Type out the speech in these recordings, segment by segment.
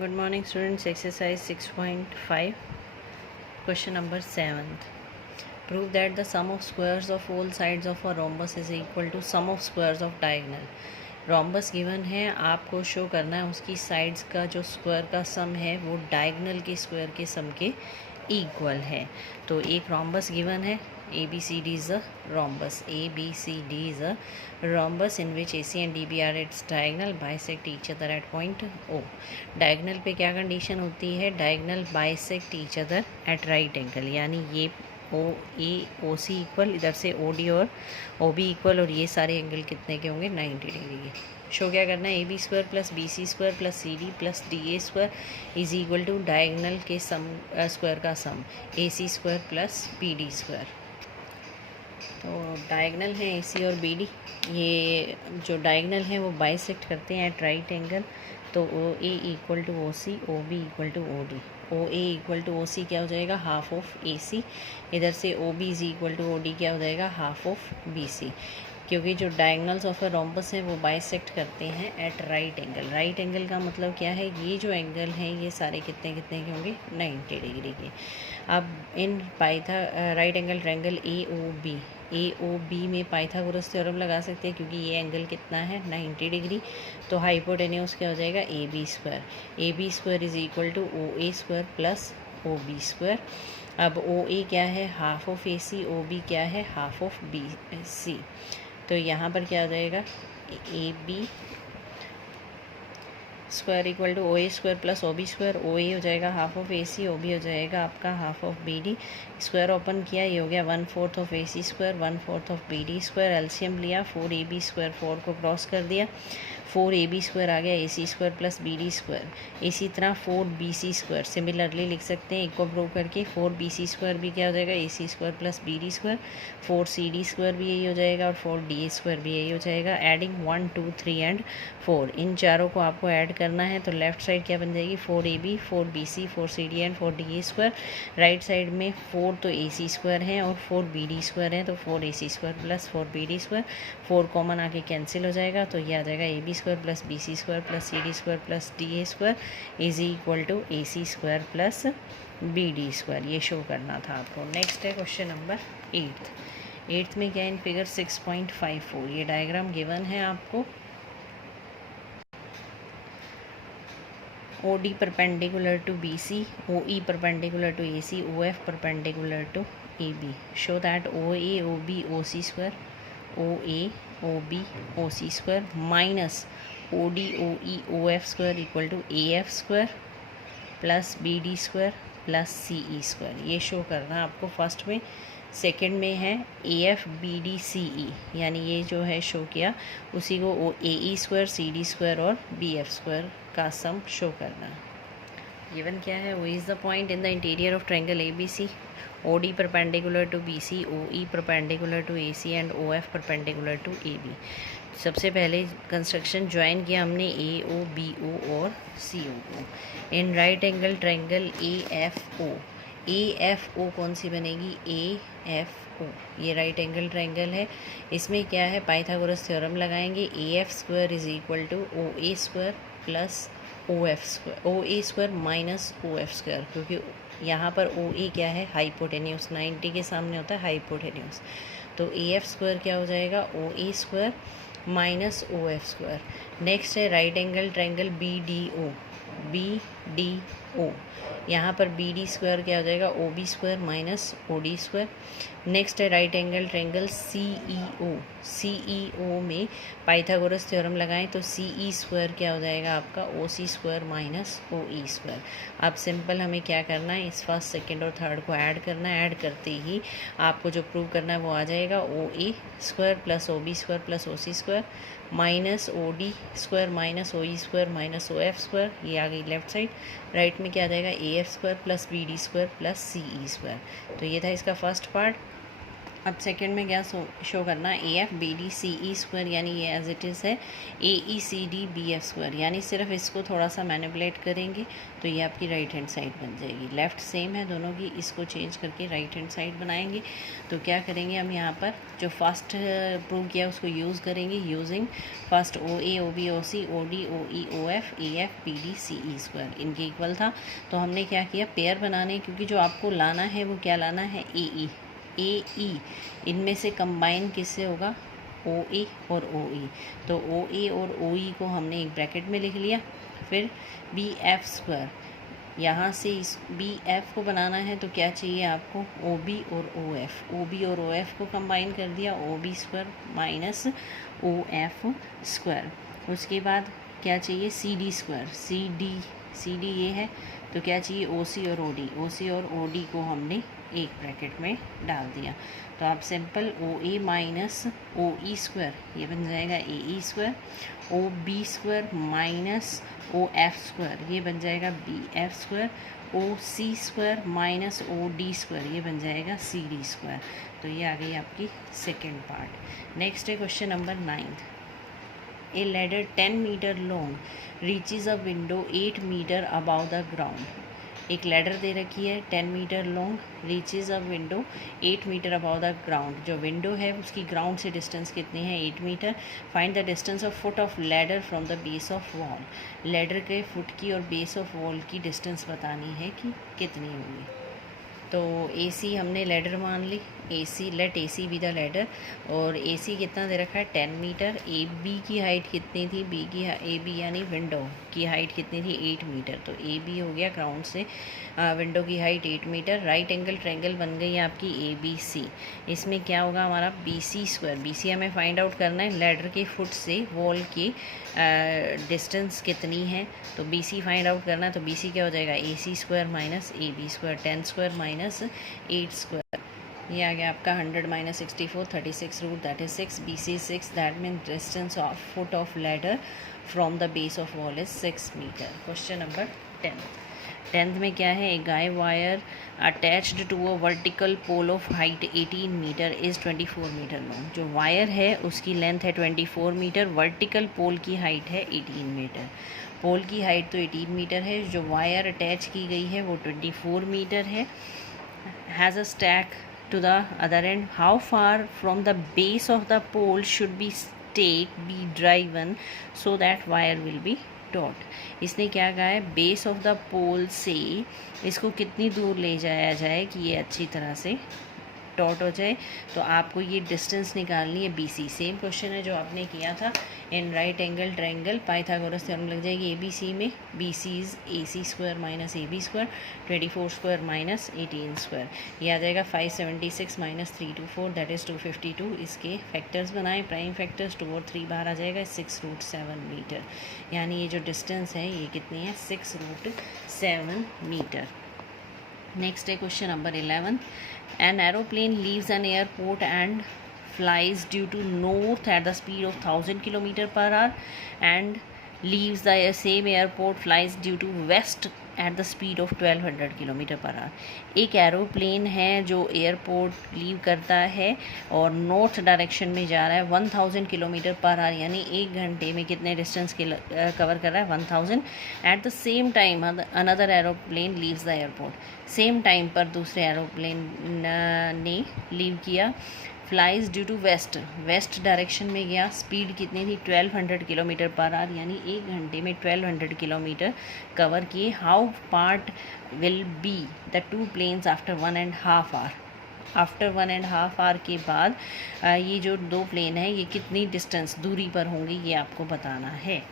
Good morning students. Exercise 6.5, question number 7th. Prove that the sum of squares of all sides of a rhombus is equal to sum of squares of diagonal. Rhombus given है, आपको show करना है उसकी sides का जो square का सम है वो डायगनल के स्क्वायर के सम के इक्वल है। तो एक रॉम्बस गिवन है, ABCD is a rhombus. ABCD is a rhombus in which AC and DB are its diagonal bisect each other at point O. Diagonal पे क्या कंडीशन होती है? Diagonal bisect each other at right angle, यानी ये OC equal, इधर से OD और OB equal, और ये सारे एंगल कितने के होंगे? 90 डिग्री के। शो क्या करना है? AB square plus BC square plus CD plus DA square is equal to diagonal के सम स्क्वायर का sum AC square plus BD square. तो डायगनल है AC और BD, ये जो डायगनल है वो बाइसेक्ट करते हैं एट राइट एंगल। तो OA equal to OC, OB equal to OD। OA equal to OC क्या हो जाएगा? Half of AC। इधर से OB is equal to OD क्या हो जाएगा? Half of BC। क्योंकि जो डायगनल्स ऑफ अ रोम्बस है वो बाइसेक्ट करते हैं at right angle. Right angle का मतलब क्या है? ये जो एंगल हैं ये सारे कितने कितने के होंगे? 90 डिग्री के। अब इन राइट एंगल ट्रायंगल AOB में पाइथागोरस थ्योरम लगा सकते हैं, क्योंकि ये एंगल कितना है? 90 डिग्री। तो हाइपोटेन्यूज क्या हो जाएगा? AB square. AB square is equal to OA square plus OB square. अब OA क्या है? Half of AC। OB क्या है? Half of BC। तो यहाँ पर क्या हो जाएगा? AB square equal to OA square plus OB square. OA हो जाएगा हाफ ऑफ AC, OB हो जाएगा आपका half of BD। Square open किया, ये हो गया 1/4 of AC square 1/4 of BD square. LCM लिया, 4AB स्क्वायर 4 को क्रॉस कर दिया, 4AB स्क्वायर आ गया AC square plus BD square. इसी तरह 4BC स्क्वायर सिमिलरली लिख सकते हैं, एक को प्रूव करके। 4BC स्क्वायर भी क्या हो जाएगा? AC square plus BD square. 4CD square भी यही हो जाएगा और 4DA स्क्वायर भी यही हो जाएगा। एडिंग 1 2 3 एंड 4, इन चारों को आपको ऐड करना है। तो लेफ्ट साइड क्या बन जाएगी? 4AB 4BC 4CD and 4DA square. Right side में 4 तो AC स्क्वायर हैं और 4BD स्क्वायर हैं, तो 4AC square plus 4BD square. 4 common आके कैंसिल हो जाएगा, तो ये आ जाएगा AB square plus BC square plus CD square plus DA square is equal to AC square plus BD square. ये शो करना था आपको। नेक्स्ट है क्वेश्चन नंबर 8th में क्या? इन फिगर 6.54 ये डायग्राम गिवन है आपको। OD perpendicular to BC, OE perpendicular to AC, OF perpendicular to AB. Show that OA, OB, OC square, OA, OB, OC square minus OD, OE, OF square equal to AF square plus BD square plus CE square। ये show करना आपको first में। Second में है AF BD CE, यानी ये जो है शो किया उसी को AE स्क्वायर CD स्क्वायर और BF स्क्वायर का सम शो करना। गिवन क्या है? O is the point in the interior of triangle ABC, OD perpendicular to BC, OE perpendicular to AC and OF perpendicular to AB। सबसे पहले construction join किया हमने AO, BO और CO को। इन right angle triangle AFO कौन सी बनेगी? AFO, ये right angle triangle है। इसमें क्या है? पाइथागोरस थ्योरम लगाएंगे। AF square is equal to OA square plus OF square, OA square minus OF square, क्योंकि यहाँ पर OA क्या है? हाइपोटेन्यूज, 90 के सामने होता है हाइपोटेन्यूज। तो AF स्क्वायर क्या हो जाएगा? OA square minus OF square. Next है राइट एंगल ट्रायंगल BDO, यहाँ पर BD स्क्वायर क्या हो जाएगा? OB square minus OD square. Next है राइट एंगल ट्रायंगल CEO में पाइथागोरस थ्योरम लगाएं तो CE स्क्वायर क्या हो जाएगा आपका? OC square minus OE square. अब सिंपल हमें क्या करना है? इस फर्स्ट सेकंड और थर्ड को ऐड करना है। ऐड करते ही आपको जो प्रूव करना है वो आ जाएगा OA square plus OB square plus OC square minus OD square minus OE square minus OF square. ये आ गई लेफ्ट साइड। राइट में क्या आ जाएगा? AF square plus BD square plus CE square. तो ये था इसका फर्स्ट पार्ट। अब सेकंड में क्या शो करना, A F B D C E square, यानी ये एज इट इज़ है A E C D B F square, यानी सिर्फ इसको थोड़ा सा मैनिपुलेट करेंगे तो ये आपकी राइट हैंड साइड बन जाएगी। लेफ़्ट सेम है दोनों की, इसको चेंज करके राइट हैंड साइड बनाएंगे। तो क्या करेंगे हम यहाँ पर जो फर्स्ट प्रूव किया उसको यूज़ करेंगे, using first O A O B O C O D O E O F A F B D C E square, इनके इक्वल था। तो हमने क्या किया, पेयर बनाने, क्योंकि जो आपको लाना है वो क्या लाना है, ए ई, इनमें से कंबाइन किससे होगा, ओ ए और ओ ई। तो ओ ए और ओ ई को हमने एक ब्रैकेट में लिख लिया। फिर बी एफ स्क्वायर, यहाँ से इस बी एफ को बनाना है तो क्या चाहिए आपको, ओ बी और ओ एफ, ओ बी और ओ एफ को कंबाइन कर दिया, O B square minus O F square. उसके बाद क्या चाहिए, C D square, C D ये है, तो क्या चाहिए, ओ सी और ओ डी, ओ सी और ओ डी को हमने एक ब्रैकेट में डाल दिया। तो आप simple O A minus O E square, ये बन जाएगा A E square, O B square minus O F square, ये बन जाएगा B F square, O C square minus O D square, ये बन जाएगा सी डी स्क्वायर। तो ये आ गई आपकी सेकेंड पार्ट। नेक्स्ट है question number 9। A ladder 10 meter long reaches a window 8 meter above the ground। एक लैडर दे रखी है 10 metre long, reaches a window 8 metre above the ground. जो विंडो है उसकी ग्राउंड से डिस्टेंस कितनी है, 8 metre. Find the distance of foot of ladder from the base of wall. Ladder के फुट की और बेस ऑफ वॉल की डिस्टेंस बतानी है कि कितनी होगी। तो ए सी हमने लैडर मान ली, A C, let A C be the ladder, और ए सी कितना दे रखा है 10 मीटर। ए बी की हाइट कितनी थी, बी की ए बी यानी विंडो की हाइट कितनी थी 8 मीटर। तो ए बी हो गया ग्राउंड से विंडो की height 8 metre. Right angle triangle बन गई आपकी ए बी सी। इसमें क्या होगा हमारा B C square, B C हमें फाइंड आउट करना है, लैडर के फुट से वॉल की डिस्टेंस कितनी है। तो बी सी फाइंड आउट करना है, तो बी सी क्या हो जाएगा, A C square minus A B square, 10 square minus 8 square. ये आ गया आपका 100 minus 64, 36 root that is 6। B C 6, that mean distance of foot of ladder from the base of wall is 6 metre. Question number 10 में क्या है, a guy wire attached to a vertical pole of height 18 metre is 24 metre long. जो wire है उसकी length है 24 metre, vertical पोल की height है 18 metre. पोल की हाइट तो 18 मीटर है, जो वायर अटैच की गई है वो 24 मीटर है। Has a stack to the other end, how far from the base of the pole should be stake be driven so that wire will be taut। इसने क्या कहा है, बेस ऑफ द पोल से इसको कितनी दूर ले जाया जाए कि ये अच्छी तरह से टॉट हो जाए। तो आपको ये डिस्टेंस निकालनी है बी सी। सेम क्वेश्चन है जो आपने किया था in right angle triangle, Pythagoras theorem लग जाएगी ए बी सी में। B C is A C square minus A B square, 24 square minus 18 square. ये आ जाएगा 576 माइनस 324 दैट इज़ 252। इसके फैक्टर्स बनाएं, प्राइम फैक्टर्स 2 और 3 बाहर आ जाएगा, 6 रूट 7 मीटर। यानी ये जो डिस्टेंस है ये कितनी है, 6 रूट 7 मीटर। नेक्स्ट है question number 11। An aeroplane leaves an airport and flies due to north at the speed of 1000 km/h and leaves the same airport flies due to west at the speed of 1200 km/h। एक aeroplane है जो airport leave करता है और north direction में जा रहा है 1000 km/h, यानी 1 घंटे में कितने डिस्टेंस के कवर कर रहा है 1000। At the same time another aeroplane leaves the airport. Same time पर दूसरे एरोप्लेन ने लीव किया, flies due to west, west direction में गया, स्पीड कितनी थी 1200 km/h, यानी 1 घंटे में 1200 किलोमीटर कवर किए। How part will be the two planes after 1.5 hour. After 1.5 hour के बाद ये जो दो प्लेन है ये कितनी डिस्टेंस दूरी पर होंगी ये आपको बताना है।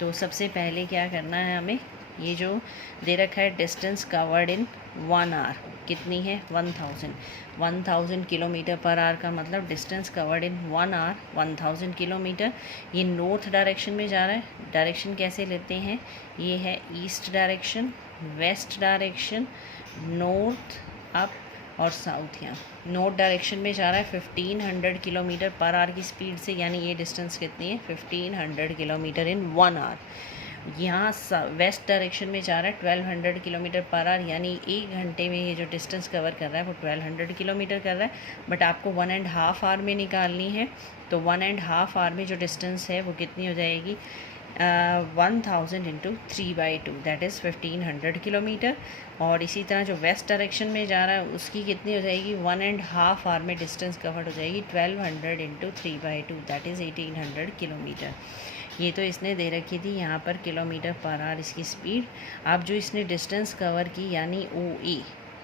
तो सबसे पहले क्या करना है हमें, ये जो दे रखा है डिस्टेंस कवर्ड इन 1 आवर कितनी है 1000 km/h का मतलब distance covered in 1 hour 1000 kilometre. ये नॉर्थ डायरेक्शन में जा रहा है। डायरेक्शन कैसे लेते हैं, ये है east direction, west direction, north, up और साउथ। यहाँ नॉर्थ डायरेक्शन में जा रहा है 1500 km/h की स्पीड से, यानी ये डिस्टेंस कितनी है 1500 किलोमीटर इन 1 आवर। यहाँ वेस्ट डायरेक्शन में जा रहा है 1200 किलोमीटर पर आवर, यानी 1 घंटे में ये जो डिस्टेंस कवर कर रहा है वो 1200 किलोमीटर कर रहा है। बट आपको 1.5 आवर में निकालनी है, तो 1.5 आवर में जो डिस्टेंस है वो कितनी हो जाएगी, 1000 इंटू 3/2 दैट इज़ 1500 किलोमीटर। और इसी तरह जो वेस्ट डायरेक्शन में जा रहा है उसकी कितनी हो जाएगी, 1.5 आवर में डिस्टेंस कवर हो जाएगी 1200 इंटू 3/2 दैट इज़ 1800 किलोमीटर। ये तो इसने दे रखी थी यहाँ पर किलोमीटर पर आवर इसकी स्पीड। अब जो इसने डिस्टेंस कवर की यानी OA,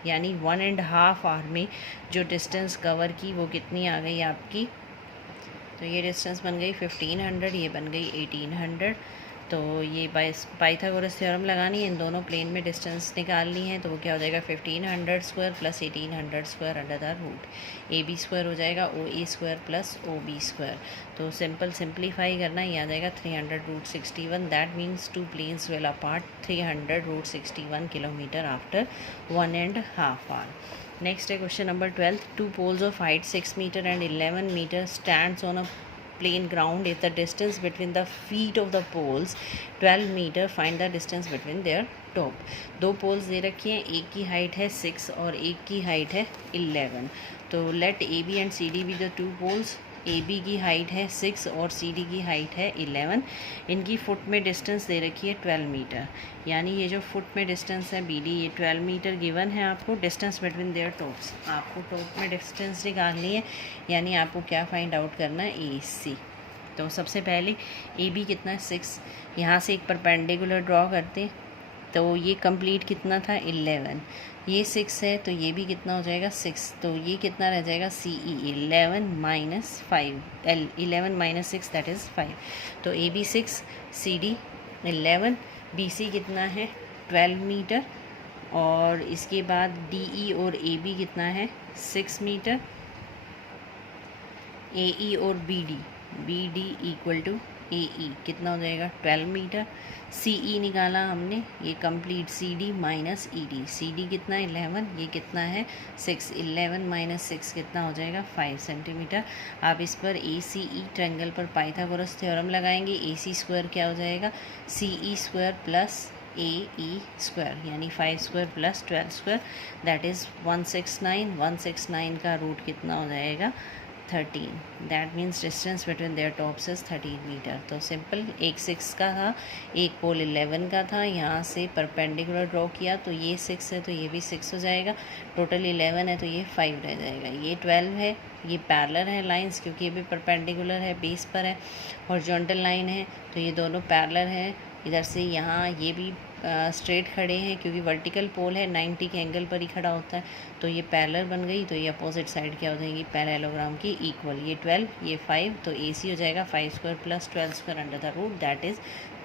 यानी 1.5 आवर में जो डिस्टेंस कवर की वो कितनी आ गई आपकी, तो ये डिस्टेंस बन गई 1500, ये बन गई 1800। तो ये पाइथागोरस थ्योरम लगानी है, इन दोनों प्लेन में डिस्टेंस निकालनी है, तो वो क्या हो जाएगा 1500 square plus 1800 square under the root AB square हो जाएगा OA square plus OB square. तो सिंप्लीफाई करना, ये आ जाएगा 300√61 that means two planes will apart 300√61 kilometre after 1.5 hour. Next question number 12. Two poles of height 6 meter and 11 meter stands on a plain ground. If the distance between the feet of the poles 12 meter, find the distance between their top. दो poles दे रखी हैं, एक की height है 6 और एक की height है 11। तो let AB and CD be the two poles. AB की हाइट है 6 और CD की हाइट है 11। इनकी फुट में डिस्टेंस दे रखी है 12 मीटर, यानी ये जो फुट में डिस्टेंस है BD, ये 12 मीटर गिवन है आपको। डिस्टेंस बिटवीन देयर टॉप्स, आपको टॉप में डिस्टेंस निकालनी है, यानी आपको क्या फाइंड आउट करना है, AC। तो सबसे पहले AB कितना है 6, यहाँ से एक परपेंडिकुलर ड्रॉ करते, तो ये कंप्लीट कितना था 11, ये 6 है तो ये भी कितना हो जाएगा 6, तो ये कितना रह जाएगा CE 11 minus 5, 11 minus 6 that is 5। तो AB 6, CD 11, BC कितना है 12 मीटर, और इसके बाद DE और AB कितना है 6 मीटर, AE और BD इक्वल टू AE कितना हो जाएगा 12 मीटर। CE निकाला हमने, ये complete CD minus ED, CD कितना 11, ये कितना है 6, 11 माइनस 6 कितना हो जाएगा 5 सेंटीमीटर। आप इस पर ACE ट्रायंगल पर पाइथागोरस थ्योरम लगाएंगे। AC स्क्वायर क्या हो जाएगा CE square plus AE square, यानी 5 square plus 12 square that is 169। 169 का रूट कितना हो जाएगा 13, that means distance between their tops is 13 metre. तो सिंपल, एक 6 का था, एक पोल 11 का था, यहाँ से परपेंडिकुलर ड्रॉ किया तो ये 6 है तो ये भी 6 हो जाएगा, टोटल 11 है तो ये 5 रह जाएगा। ये 12 है, ये पैरेलल है लाइंस क्योंकि ये भी परपेंडिकुलर है, बेस पर है। हॉरिजॉन्टल लाइन है तो ये दोनों पैरेलल है, इधर से यहाँ ये भी स्ट्रेट खड़े हैं क्योंकि वर्टिकल पोल है 90 के एंगल पर ही खड़ा होता है, तो ये पैरेलल बन गई। तो ये अपोजिट साइड क्या हो जाएगी पैरेललोग्राम की इक्वल, ये 12 ये 5, तो AC हो जाएगा 5 square plus 12 square under the root that is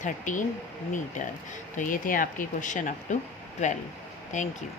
13 metre. तो ये थे आपके question up to 12। Thank you.